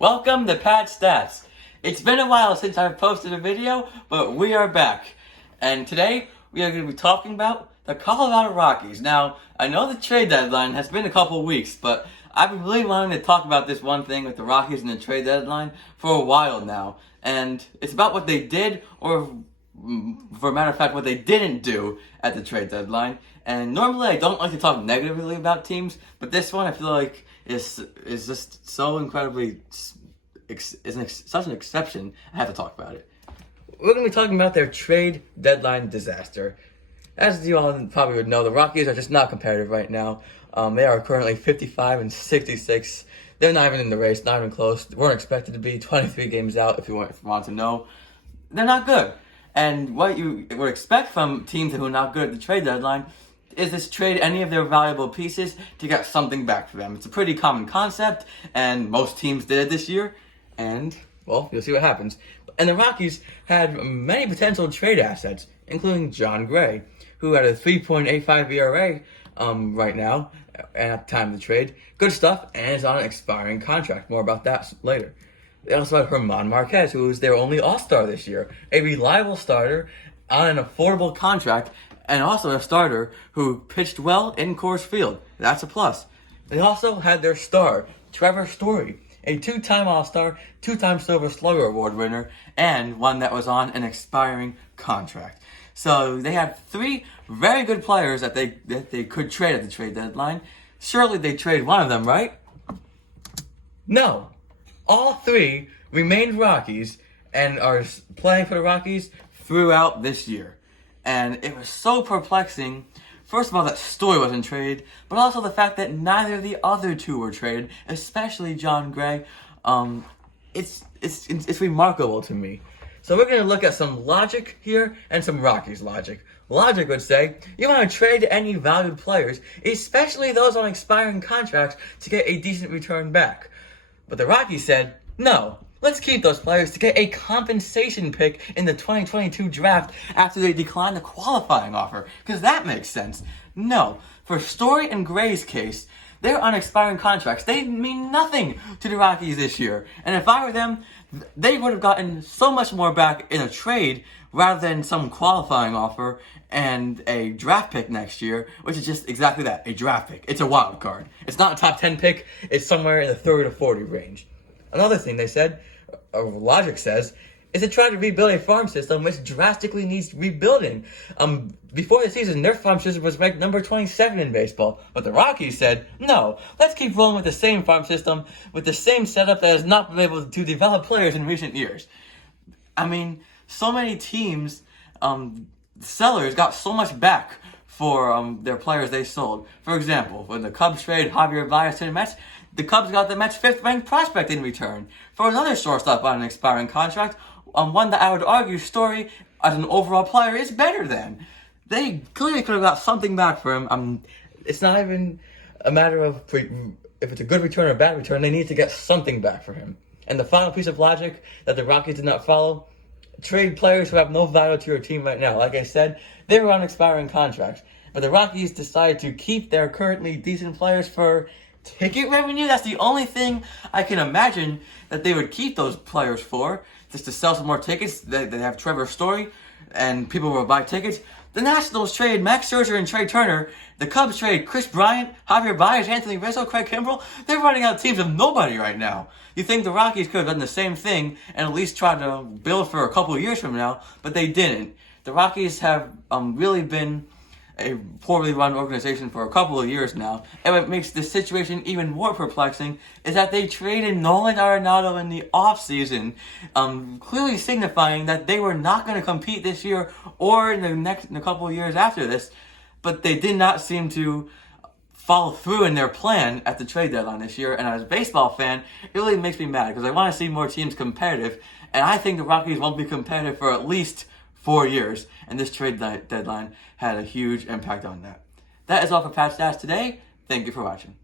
Welcome to Pat Stats. It's been a while since I've posted a video, but we are back. And today, we are going to be talking about the Colorado Rockies. Now, I know the trade deadline has been a couple weeks, but I've been really wanting to talk about this one thing with the Rockies and the trade deadline for a while now. And it's about what they did, or for a matter of fact, what they didn't do at the trade deadline. And normally I don't like to talk negatively about teams, but this one I feel like is just so incredibly such an exception. I have to talk about it. We're going to be talking about their trade deadline disaster. As you all probably would know, the Rockies are just not competitive right now. They are currently 55-66. They're not even in the race, not even close. They weren't expected to be 23 games out, if you want to know. They're not good. And what you would expect from teams who are not good at the trade deadline is this trade any of their valuable pieces to get something back for them. It's a pretty common concept, and most teams did it this year. And, well, you'll see what happens. And the Rockies had many potential trade assets, including Jon Gray, who had a 3.85 ERA right now at the time of the trade. Good stuff, and is on an expiring contract. More about that later. They also had German Marquez, who was their only All-Star this year. A reliable starter on an affordable contract, and also a starter who pitched well in Coors Field. That's a plus. They also had their star, Trevor Story, a two-time All-Star, two-time Silver Slugger Award winner, and one that was on an expiring contract. So they had three very good players that they could trade at the trade deadline. Surely they trade one of them, right? No. All three remained Rockies and are playing for the Rockies throughout this year. And it was so perplexing, first of all, that Story wasn't traded, but also the fact that neither of the other two were traded, especially Jon Gray. It's remarkable to me. So we're going to look at some logic here and some Rockies logic. Logic would say, you want to trade any valued players, especially those on expiring contracts, to get a decent return back. But the Rockies said, no, let's keep those players to get a compensation pick in the 2022 draft after they declined the qualifying offer, because that makes sense. No, for Story and Gray's case, they're on expiring contracts. They mean nothing to the Rockies this year. And if I were them, they would have gotten so much more back in a trade rather than some qualifying offer and a draft pick next year, which is just exactly that, a draft pick. It's a wild card. It's not a top 10 pick. It's somewhere in the 30 to 40 range. Another thing they said, or logic says, is to try to rebuild a farm system which drastically needs rebuilding. Before the season, their farm system was ranked number 27 in baseball, but the Rockies said, no, let's keep rolling with the same farm system, with the same setup that has not been able to develop players in recent years. I mean, so many teams, sellers got so much back for their players they sold. For example, when the Cubs traded Javier Baez to the Mets, the Cubs got the Mets' fifth-ranked prospect in return for another shortstop on an expiring contract, one that I would argue Story, as an overall player, is better than. They clearly could have got something back for him. It's not even a matter of if it's a good return or a bad return. They need to get something back for him. And the final piece of logic that the Rockies did not follow, trade players who have no value to your team right now. Like I said, they were on expiring contracts. But the Rockies decided to keep their currently decent players for ticket revenue. That's the only thing I can imagine that they would keep those players for, just to sell some more tickets. They have Trevor Story, and people will buy tickets. The Nationals trade Max Scherzer and Trey Turner. The Cubs trade Chris Bryant, Javier Baez, Anthony Rizzo, Craig Kimbrell. They're running out teams of nobody right now. You think the Rockies could have done the same thing and at least tried to build for a couple of years from now, but they didn't. The Rockies have really been a poorly run organization for a couple of years now. And what makes this situation even more perplexing is that they traded Nolan Arenado in the offseason, clearly signifying that they were not going to compete this year or in the couple of years after this. But they did not seem to follow through in their plan at the trade deadline this year. And as a baseball fan, it really makes me mad because I want to see more teams competitive. And I think the Rockies won't be competitive for at least 4 years, and this trade deadline had a huge impact on that. That is all for Pat Stats today. Thank you for watching.